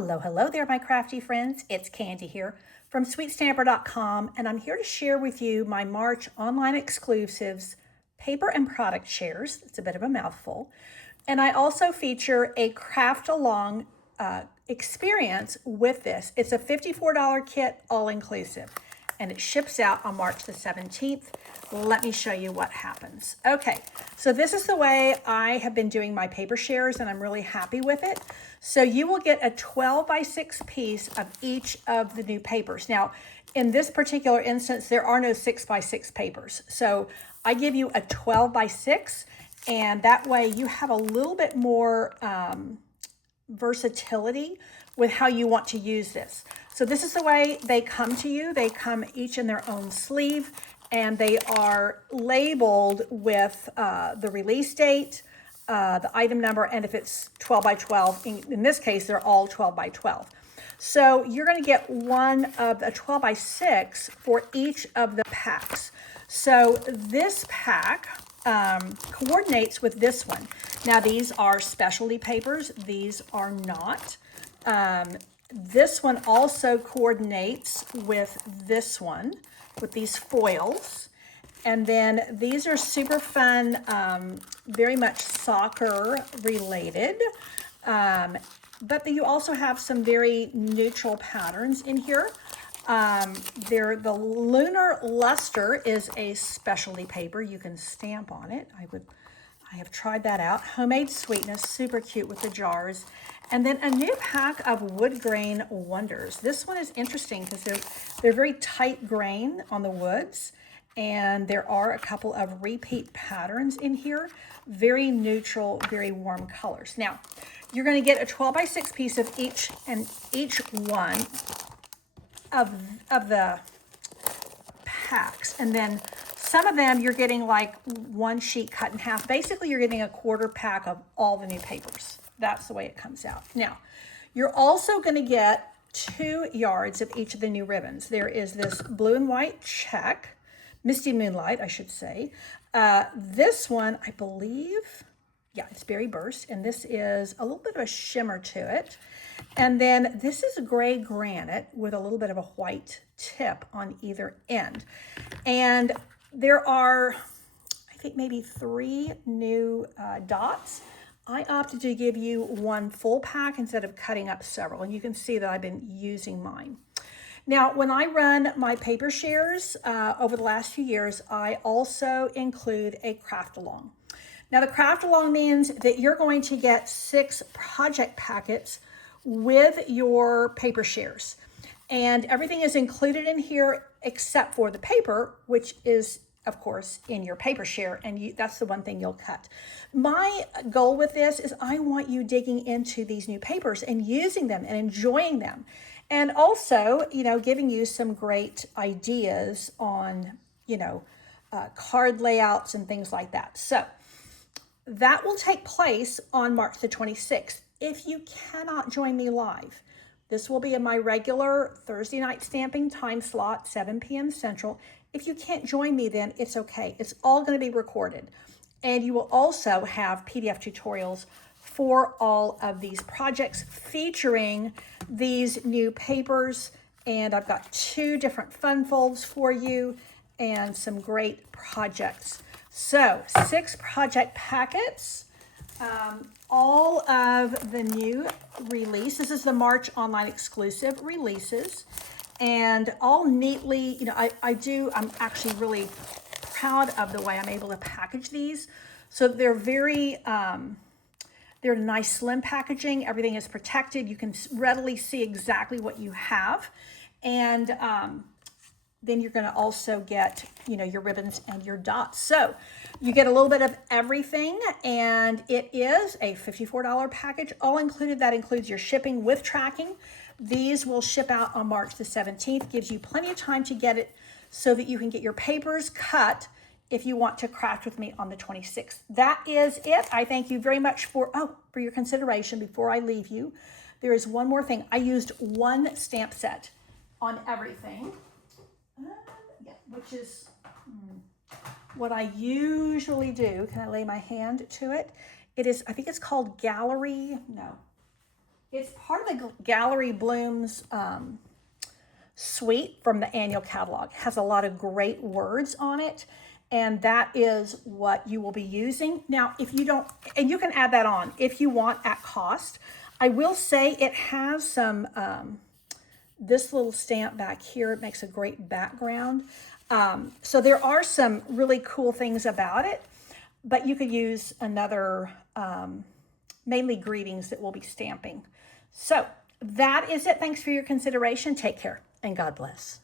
Hello there, my crafty friends. It's Candy here from SweetStamper.com, and I'm here to share with you my March online exclusives, paper and product shares. It's a bit of a mouthful. And I also feature a craft along experience with this. It's a $54 kit, all inclusive, and it ships out on March the 17th. Let me show you what happens. Okay, so this is the way I have been doing my paper shares, and I'm really happy with it. So you will get a 12 by 6 piece of each of the new papers. Now, in this particular instance, there are no 6 by 6 papers. So I give you a 12 by 6, and that way you have a little bit more versatility with how you want to use this. So this is the way they come to you. They come each in their own sleeve, and they are labeled with the release date, the item number, and if it's 12 by 12, in this case, they're all 12 by 12. So you're going to get one of a 12 by 6 for each of the packs. So this pack coordinates with this one. Now, these are specialty papers. These are not. This one also coordinates with this one, with these foils. And then these are super fun, very much soccer related. But you also have some very neutral patterns in here. The Lunar Luster is a specialty paper. You can stamp on it. I have tried that out. Homemade Sweetness, super cute with the jars. And then a new pack of Wood Grain Wonders. This one is interesting because they're very tight grain on the woods, and there are a couple of repeat patterns in here. Very neutral, very warm colors. Now, you're going to get a 12 by 6 piece of each one of the packs, and then some of them you're getting like one sheet cut in half. Basically, you're getting a quarter pack of all the new papers. That's the way it comes out. Now, you're also going to get 2 yards of each of the new ribbons. There is this blue and white check, Misty Moonlight, I should say. This one, I believe, yeah, it's Berry Burst, and this is a little bit of a shimmer to it. And then this is gray granite with a little bit of a white tip on either end. And there are, I think, maybe 3 new dots. I opted to give you one full pack instead of cutting up several, and you can see that I've been using mine. Now, when I run my paper shares over the last few years, I also include a craft along. Now, the craft along means that you're going to get 6 project packets with your paper shares. And everything is included in here except for the paper, which is, of course, in your paper share, and that's the one thing you'll cut. My goal with this is I want you digging into these new papers and using them and enjoying them. And also, giving you some great ideas on, card layouts and things like that. So that will take place on March the 26th. If you cannot join me live, this will be in my regular Thursday night stamping time slot, 7 p.m. Central. If you can't join me, then it's okay. It's all going to be recorded. And you will also have PDF tutorials for all of these projects featuring these new papers. And I've got 2 different fun folds for you and some great projects. So 6 project packets, all of the new release. This is the March online exclusive releases, and all neatly, I'm actually really proud of the way I'm able to package these. So they're very, they're nice slim packaging. Everything is protected. You can readily see exactly what you have. And then you're going to also get, your ribbons and your dots. So you get a little bit of everything, and it is a $54 package, all included. That includes your shipping with tracking. These will ship out on March the 17th. Gives you plenty of time to get it so that you can get your papers cut if you want to craft with me on the 26th. That is it. I thank you very much for your consideration. Before I leave you, there is one more thing. I used 1 stamp set on everything. Which is what I usually do. Can I lay my hand to it? It is, I think it's called Gallery. No. It's part of the Gallery Blooms suite from the annual catalog. It has a lot of great words on it, and that is what you will be using. Now, if you don't, and you can add that on if you want at cost. I will say it has some, this little stamp back here, it makes a great background. So there are some really cool things about it, but you could use another, mainly greetings that we'll be stamping. So that is it. Thanks for your consideration. Take care and God bless.